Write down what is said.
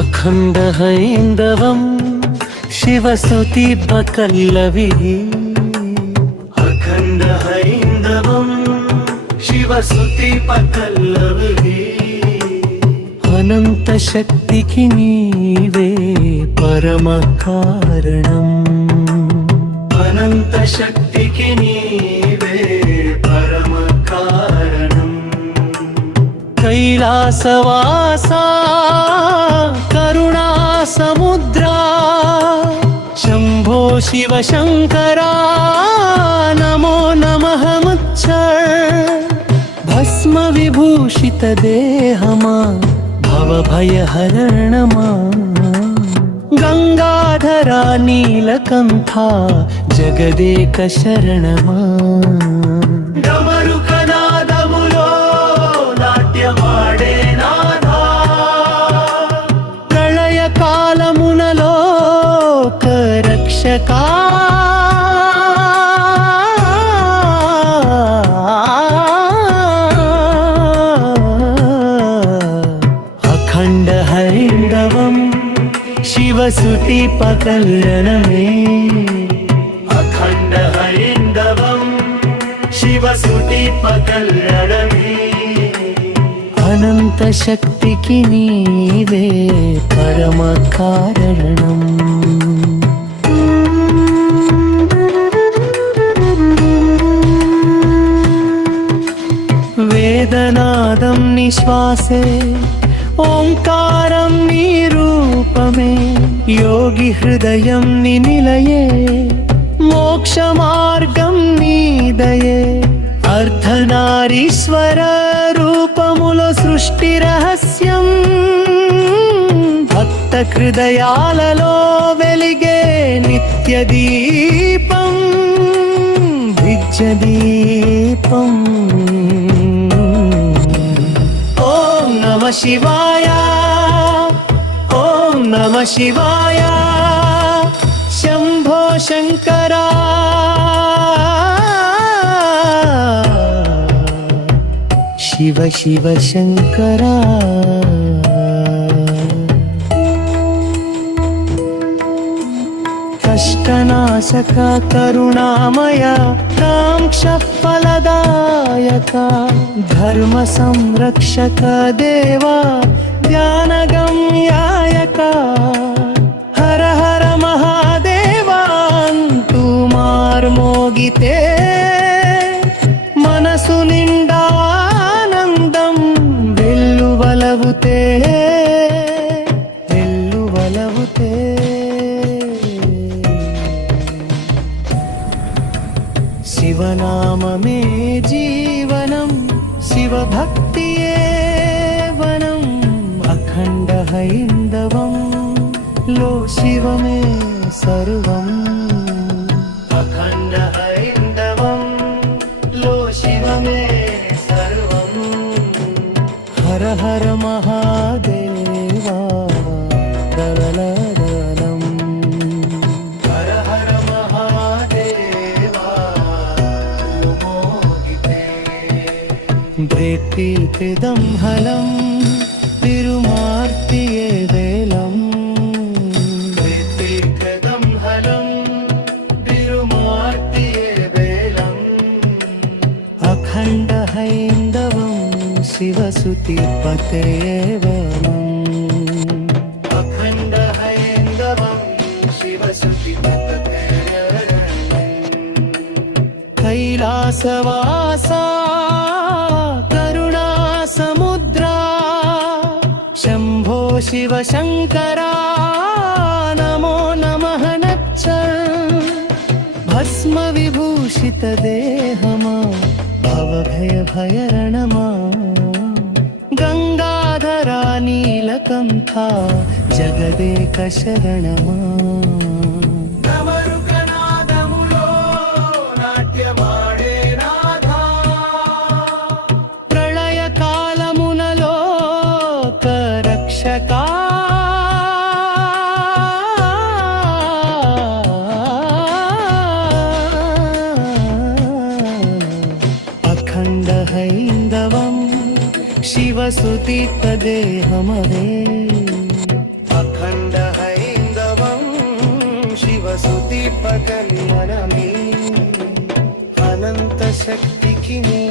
अखंड हैन्दवं शिवस्तुति पल्लवी अखंड हैन्दवं शिवस्तुति पल्लवी अनंत शक्तिकी नीवे परम कारणम् अनंत शक्तिकी नीवे परम कारणम् कैलासवासा करुणा समुद्रा शंभो शिव शंकरा नमो नमः मुच्चर भस्म विभूषित देहमा भव भय हरणमा गंगाधरा नीलकंठा जगदेक शरणमा डमरुकनादमुलो नाट्यमाडे नादा प्रलय कालमुनलो रक्षका अखंड हैन्दवं शिवस्तुति पल्लवी अखंड हैन्दवं शिवस्तुति पल्लवी अनंत शक्तिकी नीवे परम कारणम् वेदनादं निश्वासे ओंकारं निरूपमे योगी हृदयं निनिलये मोक्षमार्गं निदये अर्धनारीश्वर रूपमुलो सृष्टिरहस्यं भक्त हृदयाలలో వెలిగే నిత్యదీపం దివ్యదీపం ఓం నమః శివాయ ఓం నమః శివాయ శంభో శంకరా शिव शिव शंकरा कष्टनाशक करुणामय कांक्षफलदायक धर्म संरक्षक देवा ध्यानगम्यायक हर हर महादेवान्तु मार्मोगिते मनसु निंडा వెల్లువలవుతే వెల్లువలవుతే శివనామమే జీవనం శివభక్తియే వనం అఖండ హైందవం లో శివమే సర్వం అఖండ హైందవం లో శివమే हर हर महादेवा दलदलम हर हर महादेवा मोहिते प्रेतिकृतं हलं तिरुमार्तिये वेलं प्रेतिकृतं हलं तिरुमार्तिये वेलं अखंड हैन्दवं शिवस्तुति पल्लवी अखंड हैन्दवं शिवस्तुति पल्लवी कैलासवासा करुणा समुद्रा शंभो शिव शंकरा नमो नमः नच्चर भस्म विभूषित देहमा भव भय भयरणमा गंगाधरा नीलकंठा जगदेक शरणमा डमरुकनादमुलो शिवसुतीत्तदेहमवे अखण्ड हैन्दवं शिवसुतीपकन्मनमे अनन्तशक्तिकिनी